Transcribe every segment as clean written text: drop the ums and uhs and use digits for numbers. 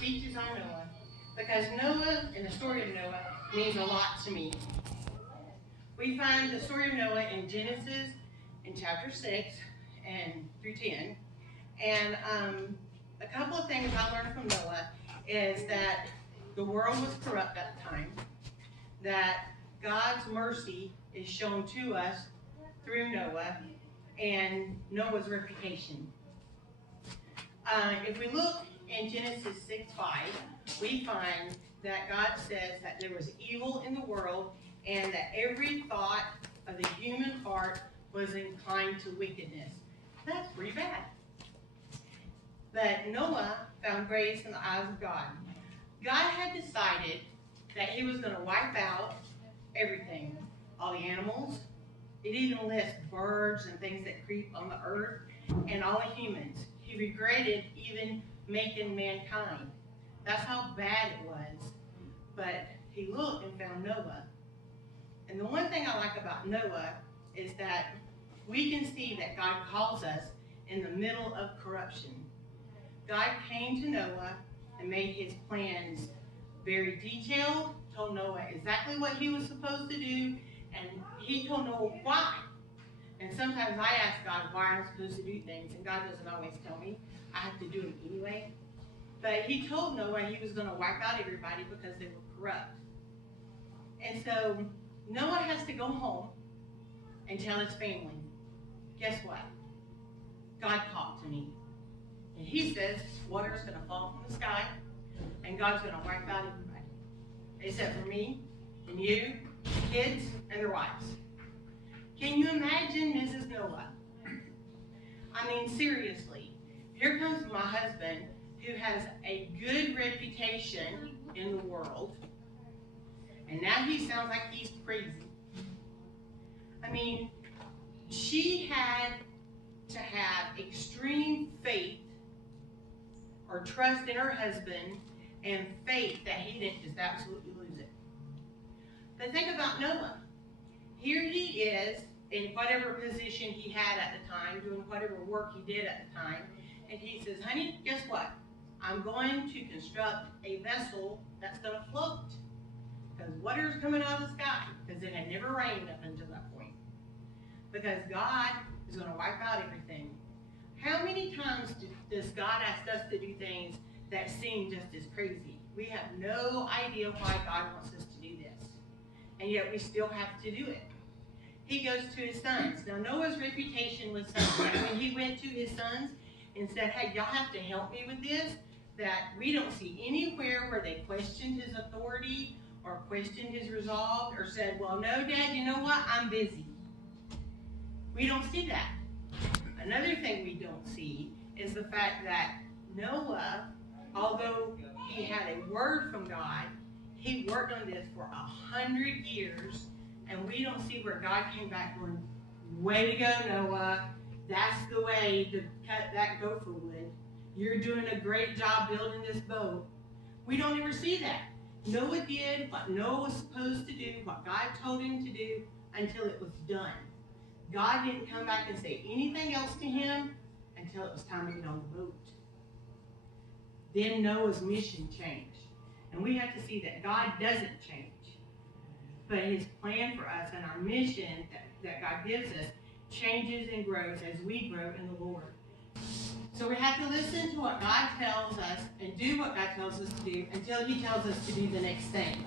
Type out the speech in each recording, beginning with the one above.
teaches on Noah because Noah and the story of Noah means a lot to me. We find the story of Noah in Genesis in chapter 6 and through 10. And a couple of things I learned from Noah is that the world was corrupt at the time, that God's mercy is shown to us through Noah and Noah's reputation. If we look in Genesis 6:5, we find that God says that there was evil in the world and that every thought of the human heart was inclined to wickedness. That's pretty bad. But Noah found grace in the eyes of God. God had decided that he was going to wipe out everything, all the animals. It even lists birds and things that creep on the earth and all the humans. He regretted even making mankind. That's how bad it was. But he looked and found Noah. And the one thing I like about Noah is that we can see that God calls us in the middle of corruption. God came to Noah and made his plans very detailed, told Noah exactly what he was supposed to do, and he told Noah why. And sometimes I ask God why I'm supposed to do things, and God doesn't always tell me. I have to do them anyway. But he told Noah he was going to wipe out everybody because they were corrupt. And so Noah has to go home and tell his family, guess what? God talked to me. And he says water's going to fall from the sky, and God's going to wipe out everybody, except for me and you, kids, and their wives. Can you imagine Mrs. Noah? I mean, seriously, here comes my husband who has a good reputation in the world, and now he sounds like he's crazy. I mean, she had to have extreme faith or trust in her husband and faith that he didn't just absolutely lose it. But think about Noah. Here he is in whatever position he had at the time, doing whatever work he did at the time, and he says, honey, guess what? I'm going to construct a vessel that's going to float because water's coming out of the sky, because it had never rained up until that point. Because God is going to wipe out everything. How many times does God ask us to do things that seem just as crazy? We have no idea why God wants us to do this, and yet we still have to do it. He goes to his sons. Now, Noah's reputation was such that when he went to his sons and said, hey, y'all have to help me with this, that we don't see anywhere where they questioned his authority or questioned his resolve or said, well, no, Dad, you know what? I'm busy. We don't see that. Another thing we don't see is the fact that Noah, although he had a word from God, he worked on this for 100 years, and we don't see where God came back going, way to go, Noah. That's the way to cut that gopher wood. You're doing a great job building this boat. We don't ever see that. Noah did what Noah was supposed to do, what God told him to do, until it was done. God didn't come back and say anything else to him until it was time to get on the boat. Then Noah's mission changed. And we have to see that God doesn't change. But his plan for us and our mission that God gives us changes and grows as we grow in the Lord. So we have to listen to what God tells us and do what God tells us to do until he tells us to do the next thing.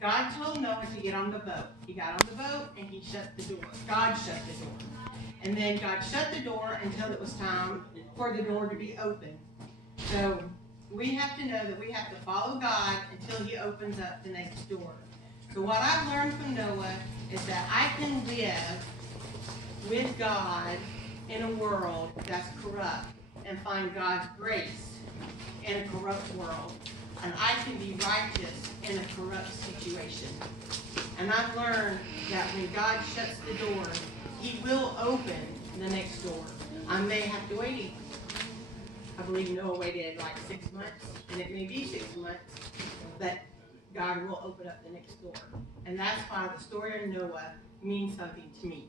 God told Noah to get on the boat. He got on the boat and he shut the door. God shut the door. And then God shut the door until it was time for the door to be opened. So we have to know that we have to follow God until he opens up the next door. So what I've learned from Noah is that I can live with God in a world that's corrupt and find God's grace in a corrupt world. And I can be righteous in a corrupt situation. And I've learned that when God shuts the door, he will open the next door. I may have to wait. I believe Noah waited like 6 months, and it may be 6 months, but God will open up the next door. And that's why the story of Noah means something to me.